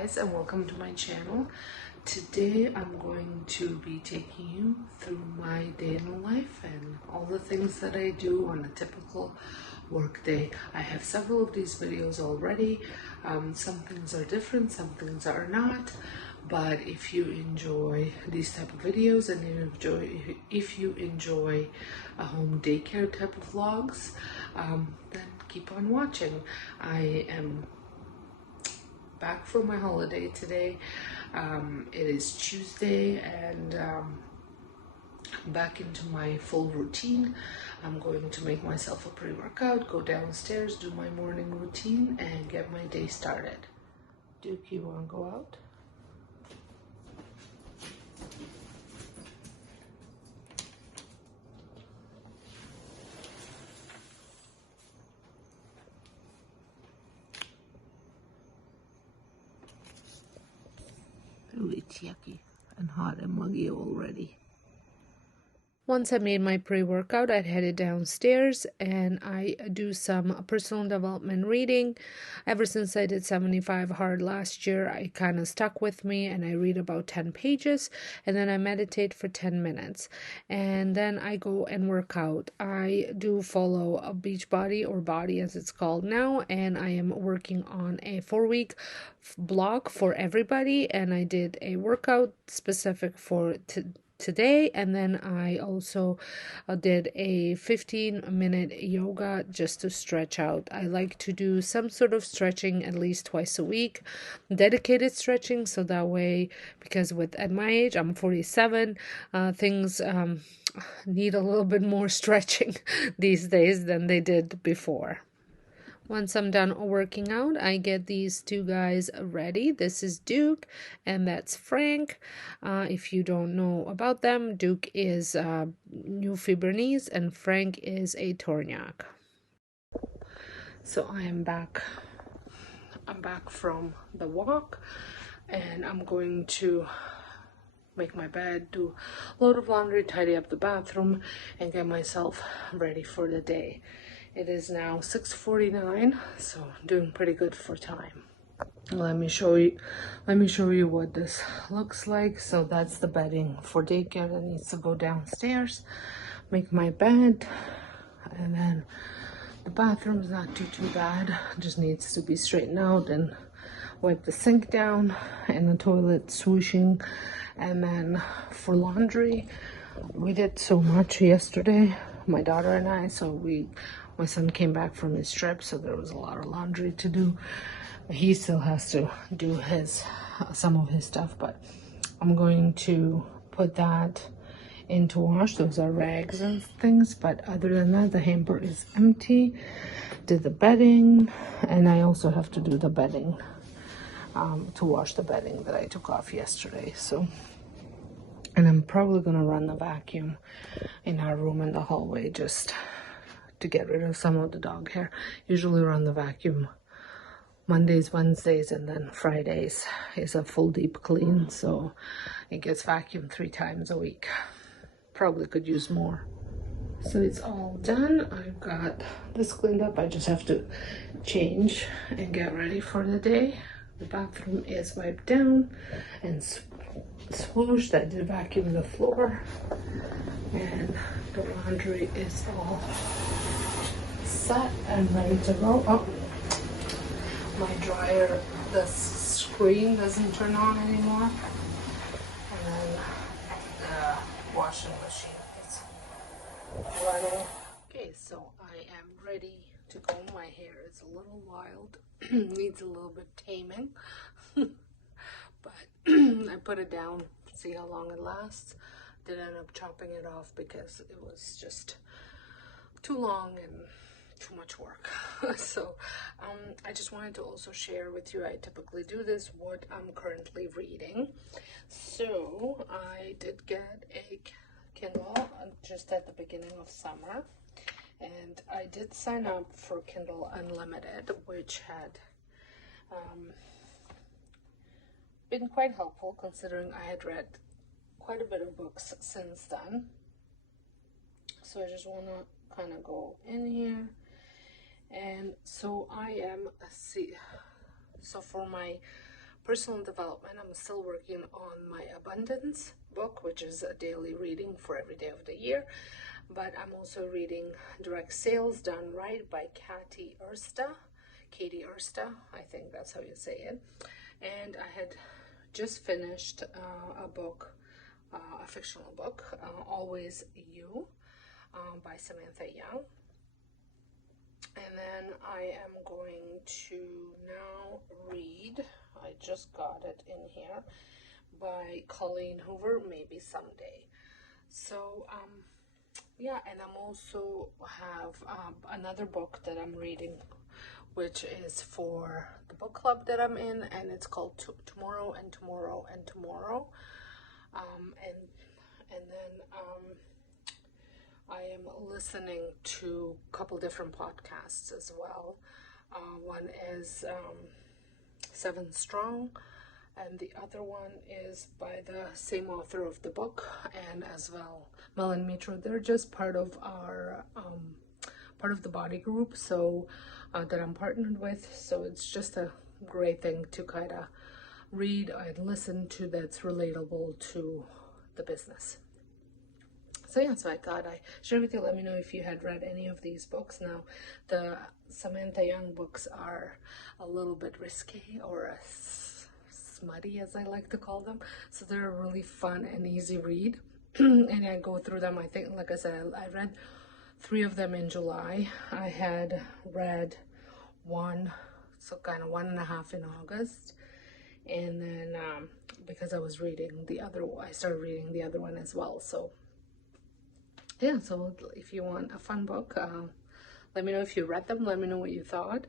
guys, and welcome to my channel. Today I'm going to be taking you through my day in the life and all the things that I do on a typical work day. I have several of these videos already. Some things are different, some things are not, but if you enjoy these type of videos and if you enjoy a home daycare type of vlogs, then keep on watching. I am back from my holiday today. It is Tuesday, and back into my full routine. I'm going to make myself a pre-workout, go downstairs, do my morning routine, and get my day started. Duke, you want to go out? Ooh, it's yucky and hot and muggy already. Once I made my pre-workout, I headed downstairs and I do some personal development reading. Ever since I did 75 hard last year, I kind of stuck with me, and I read about 10 pages and then I meditate for 10 minutes. And then I go and work out. I do follow a Beachbody, or Body as it's called now, and I am working on a 4-week block for everybody, and I did a workout specific for today, and then I also did a 15-minute yoga just to stretch out. I like to do some sort of stretching at least twice a week, dedicated stretching, so that way, because at my age, I'm 47, things need a little bit more stretching these days than they did before. Once I'm done working out, I get these two guys ready. This is Duke and that's Frank. If you don't know about them, Duke is Newfoundlandese and Frank is a Tornyak. So I'm back from the walk, and I'm going to make my bed, do a load of laundry, tidy up the bathroom, and get myself ready for the day. It is now 6:49, so doing pretty good for time. Let me show you what this looks like. So that's the bedding for daycare that needs to go downstairs. Make my bed, and then the bathroom's not too bad. Just needs to be straightened out, and wipe the sink down and the toilet swooshing. And then for laundry, we did so much yesterday, my daughter and I. My son came back from his trip, so there was a lot of laundry to do. He still has to do some of his stuff, but I'm going to put that into wash. Those are rags and things, but other than that, the hamper is empty. Did the bedding, and I also have to do the bedding, to wash the bedding that I took off yesterday. So, and I'm probably gonna run the vacuum in our room in the hallway just to get rid of some of the dog hair. Usually run the vacuum Mondays, Wednesdays, and then Fridays is a full deep clean, so it gets vacuumed 3 times a week. Probably could use more. So it's all done. I've got this cleaned up. I just have to change and get ready for the day. The bathroom is wiped down and swooshed. I did vacuum the floor, and the laundry is all set and ready to go. Oh, my dryer, the screen doesn't turn on anymore, and then the washing machine is running. Okay, so I am ready to comb my hair. It's a little wild, needs a little bit taming, but I put it down, see how long it lasts. Did end up chopping it off because it was just too long and too much work. So I just wanted to also share with you, I typically do this, what I'm currently reading. So I did get a Kindle just at the beginning of summer, and I did sign up for Kindle Unlimited, which had been quite helpful considering I had read quite a bit of books since then. So I just want to kind of go in here. And so I am, so for my personal development. I'm still working on my abundance book, which is a daily reading for every day of the year. But I'm also reading Direct Sales Done Right by Katie Ersta, I think that's how you say it. And I had just finished a book, a fictional book, Always You, by Samantha Young. And then I am going to now read, I just got it in here, by Colleen Hoover, Maybe Someday. So, yeah, and I'm also have another book that I'm reading, which is for the book club that I'm in, and it's called Tomorrow and Tomorrow and Tomorrow. And then I am listening to a couple different podcasts as well. One is 7 Strong, and the other one is by the same author of the book, and as well Mel and Mitra. They're just part of our part of the body group, so that I'm partnered with. So it's just a great thing to kind of read and listen to that's relatable to the business. So yeah, so I thought I share with you. Let me know if you had read any of these books. Now, the Samantha Young books are a little bit risque, or smutty, as I like to call them. So they're a really fun and easy read. And I go through them. I think, like I said, I read 3 of them in July. I had read 1, so kind of 1.5 in August. And then because I was reading the other one, I started reading the other one as well. So yeah, so if you want a fun book, let me know if you read them. Let me know what you thought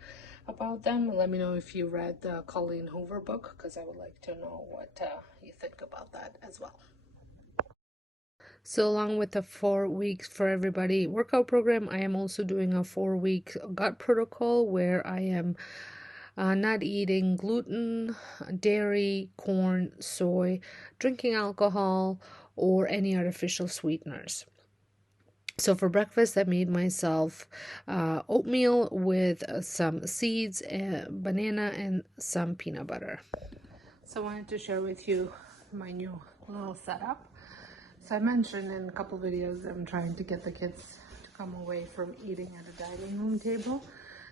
about them. Let me know if you read the Colleen Hoover book, because I would like to know what you think about that as well. So along with the 4 weeks for everybody workout program, I am also doing a 4-week gut protocol where I am not eating gluten, dairy, corn, soy, drinking alcohol, or any artificial sweeteners. So for breakfast, I made myself oatmeal with some seeds, banana, and some peanut butter. So I wanted to share with you my new little setup. So I mentioned in a couple videos I'm trying to get the kids to come away from eating at a dining room table.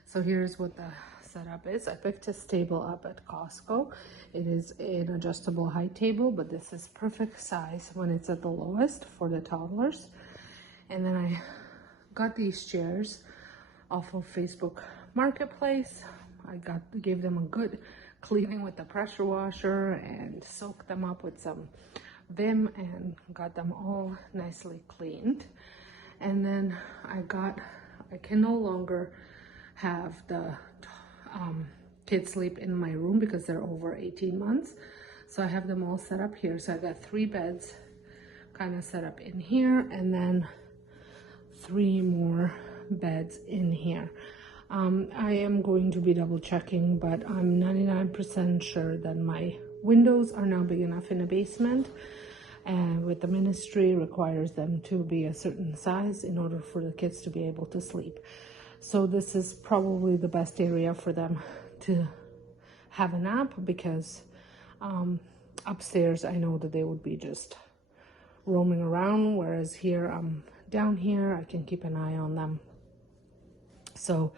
So here's what the setup is. I picked this table up at Costco. It is an adjustable height table, but this is perfect size when it's at the lowest for the toddlers. And then I got these chairs off of Facebook Marketplace. I gave them a good cleaning with the pressure washer and soaked them up with some Vim and got them all nicely cleaned. And then I can no longer have the kids sleep in my room because they're over 18 months. So I have them all set up here. So I got 3 beds kind of set up in here, and then 3 more beds in here. I am going to be double checking, but I'm 99% sure that my windows are now big enough in the basement, and with the ministry requires them to be a certain size in order for the kids to be able to sleep. So this is probably the best area for them to have a nap, because upstairs I know that they would be just roaming around, whereas here I'm down here, I can keep an eye on them. So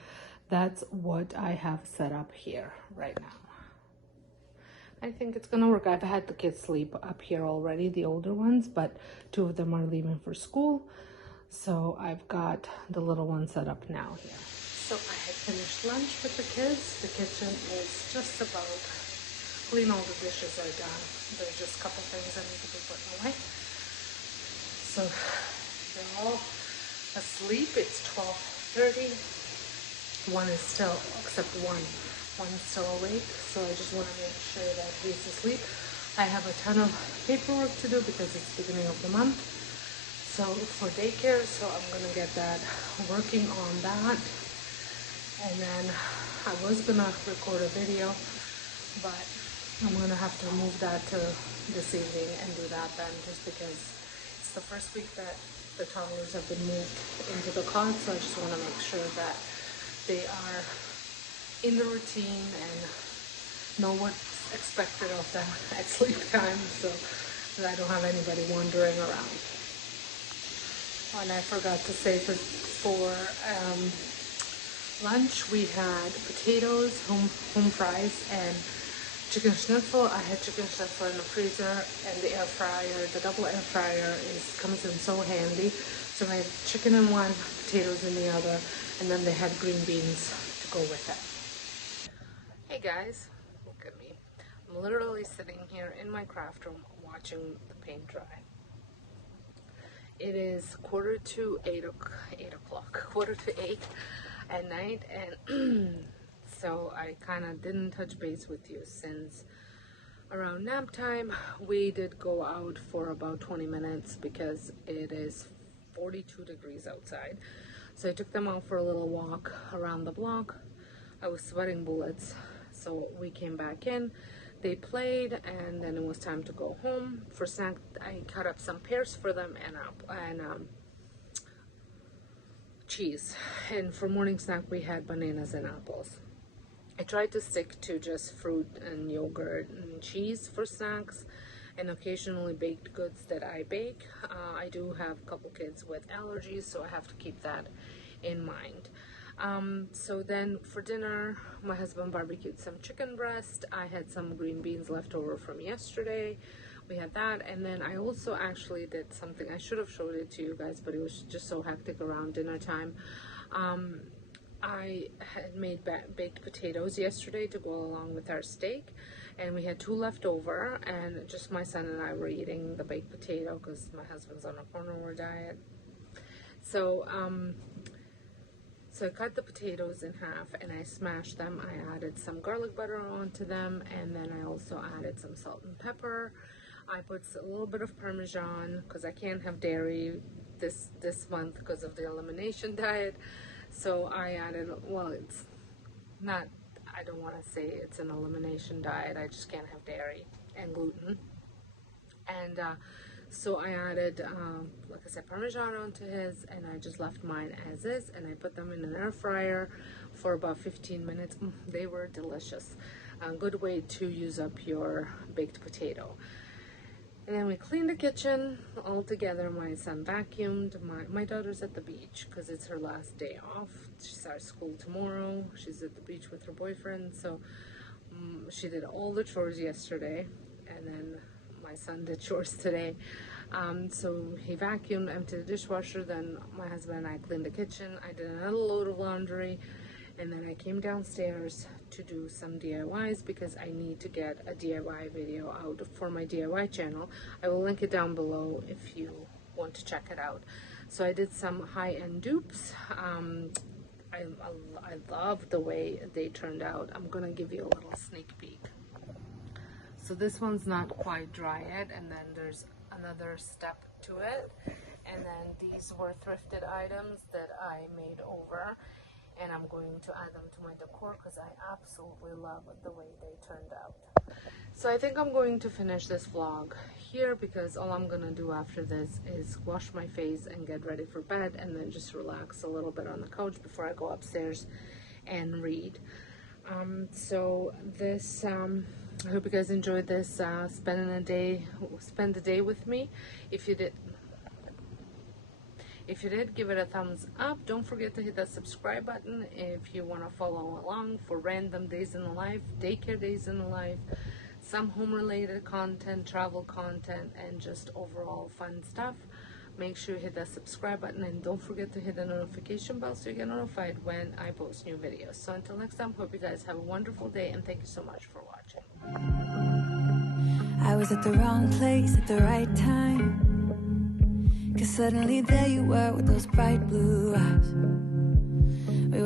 that's what I have set up here right now. I think it's gonna work. I've had the kids sleep up here already, the older ones, but 2 of them are leaving for school. So I've got the little one set up now here. So I had finished lunch with the kids. The kitchen is just about clean. All the dishes are done. There's just a couple things that need to be put away. So they're all asleep. It's 12:30. One is still, except one's still awake. So I just want to make sure that he's asleep. I have a ton of paperwork to do because it's the beginning of the month. So for daycare, so I'm gonna get that, working on that. And then I was gonna record a video, but I'm gonna have to move that to this evening and do that then, just because it's the first week that the toddlers have been moved into the cot. So I just want to make sure that they are in the routine and know what's expected of them at sleep time, so that I don't have anybody wandering around. Oh, and I forgot to say for lunch we had potatoes, home fries, and chicken schnitzel. I had chicken schnitzel in the freezer, and the air fryer, the double air fryer comes in so handy. So I had chicken in one, potatoes in the other, and then they had green beans to go with it. Hey guys, look at me. I'm literally sitting here in my craft room watching the paint dry. It is 8 at night, and so I kind of didn't touch base with you since around nap time. We did go out for about 20 minutes because it is 42 degrees outside. So I took them out for a little walk around the block. I was sweating bullets, so we came back in. They played, and then it was time to go home. For snack, I cut up some pears for them and cheese. And for morning snack, we had bananas and apples. I tried to stick to just fruit and yogurt and cheese for snacks, and occasionally baked goods that I bake. I do have a couple kids with allergies, so I have to keep that in mind. So then for dinner, my husband barbecued some chicken breast. I had some green beans left over from yesterday. We had that, and then I also actually did something. I should have showed it to you guys, but it was just so hectic around dinner time. I had made baked potatoes yesterday to go along with our steak, and we had 2 left over, and just my son and I were eating the baked potato because my husband's on a carnivore diet. So I cut the potatoes in half and I smashed them. I added some garlic butter onto them, and then I also added some salt and pepper. I put a little bit of Parmesan because I can't have dairy this month because of the elimination diet. So I added, well, it's not, I don't want to say it's an elimination diet. I just can't have dairy and gluten. And so I added, like I said, Parmesan onto his, and I just left mine as is, and I put them in an air fryer for about 15 minutes. They were delicious. A good way to use up your baked potato. And then we cleaned the kitchen all together. My son vacuumed. My daughter's at the beach because it's her last day off. She starts school tomorrow. She's at the beach with her boyfriend, so she did all the chores yesterday, and then my son did chores today. So he vacuumed, emptied the dishwasher, then my husband and I cleaned the kitchen. I did another load of laundry, and then I came downstairs to do some DIYs because I need to get a DIY video out for my DIY channel. I will link it down below if you want to check it out. So I did some high-end dupes. I love the way they turned out. I'm gonna give you a little sneak peek. So this one's not quite dry yet, and then there's another step to it. And then these were thrifted items that I made over, and I'm going to add them to my decor because I absolutely love the way they turned out. So I think I'm going to finish this vlog here because all I'm gonna do after this is wash my face and get ready for bed, and then just relax a little bit on the couch before I go upstairs and read. So this I hope you guys enjoyed this, spend the day with me. If you did, give it a thumbs up. Don't forget to hit that subscribe button if you want to follow along for random days in the life, daycare days in the life, some home related content, travel content, and just overall fun stuff. Make sure you hit that subscribe button, and don't forget to hit the notification bell so you get notified when I post new videos. So until next time, hope you guys have a wonderful day, and thank you so much for watching. I was at the wrong place at the right time, 'cause suddenly there you were with those bright blue eyes.